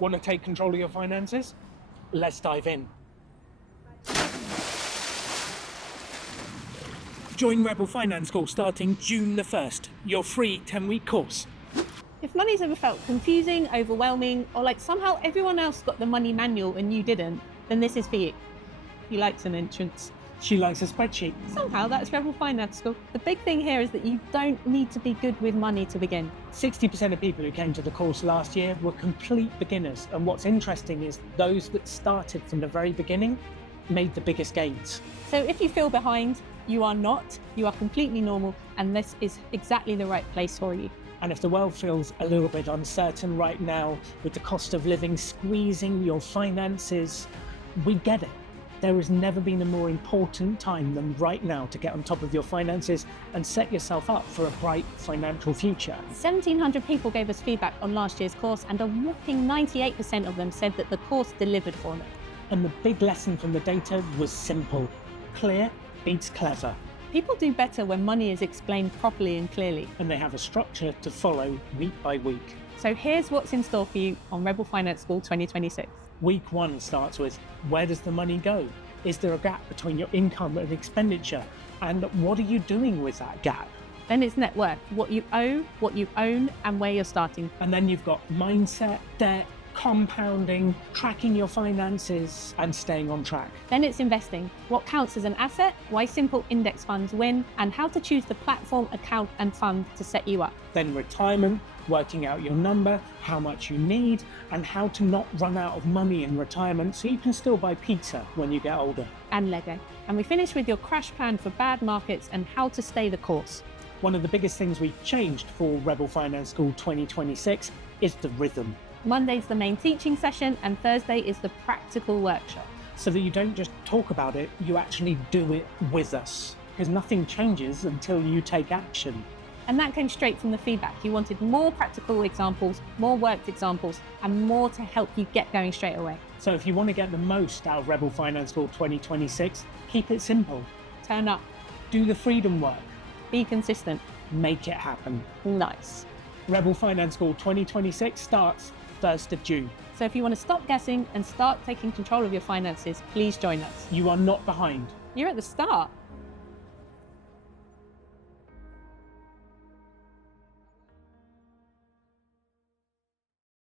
Want to take control of your finances? Let's dive in. Join Rebel Finance School starting June the 1st, your free 10-week course. If money's ever felt confusing, overwhelming, or like somehow everyone else got the money manual and you didn't, then this is for you. He likes an entrance. She likes a spreadsheet. Somehow that's Rebel Finance School. The big thing here is that you don't need to be good with money to begin. 60% of people who came to the course last year were complete beginners. And what's interesting is those that started from the very beginning made the biggest gains. So if you feel behind, you are not. You are completely normal, and this is exactly the right place for you. And if the world feels a little bit uncertain right now, with the cost of living squeezing your finances, we get it. There has never been a more important time than right now to get on top of your finances and set yourself up for a bright financial future. 1,700 people gave us feedback on last year's course, and a whopping 98% of them said that the course delivered for them. And the big lesson from the data was simple. Clear beats clever. People do better when money is explained properly and clearly. And they have a structure to follow week by week. So here's what's in store for you on Rebel Finance School 2026. Week 1 starts with, where does the money go? Is there a gap between your income and expenditure? And what are you doing with that gap? Then it's net worth, what you owe, what you own, and where you're starting. And then you've got mindset, debt, compounding, tracking your finances, and staying on track. Then it's investing, what counts as an asset, why simple index funds win, and how to choose the platform, account, and fund to set you up. Then retirement, working out your number, how much you need, and how to not run out of money in retirement so you can still buy pizza when you get older. And Lego. And we finish with your crash plan for bad markets and how to stay the course. One of the biggest things we've changed for Rebel Finance School 2026 is the rhythm. Monday's the main teaching session and Thursday is the practical workshop. So that you don't just talk about it, you actually do it with us. Because nothing changes until you take action. And that came straight from the feedback. You wanted more practical examples, more worked examples, and more to help you get going straight away. So if you want to get the most out of Rebel Finance School 2026, keep it simple. Turn up. Do the freedom work. Be consistent. Make it happen. Nice. Rebel Finance School 2026 starts 1st of June. So if you want to stop guessing and start taking control of your finances, please join us. You are not behind. You're at the start.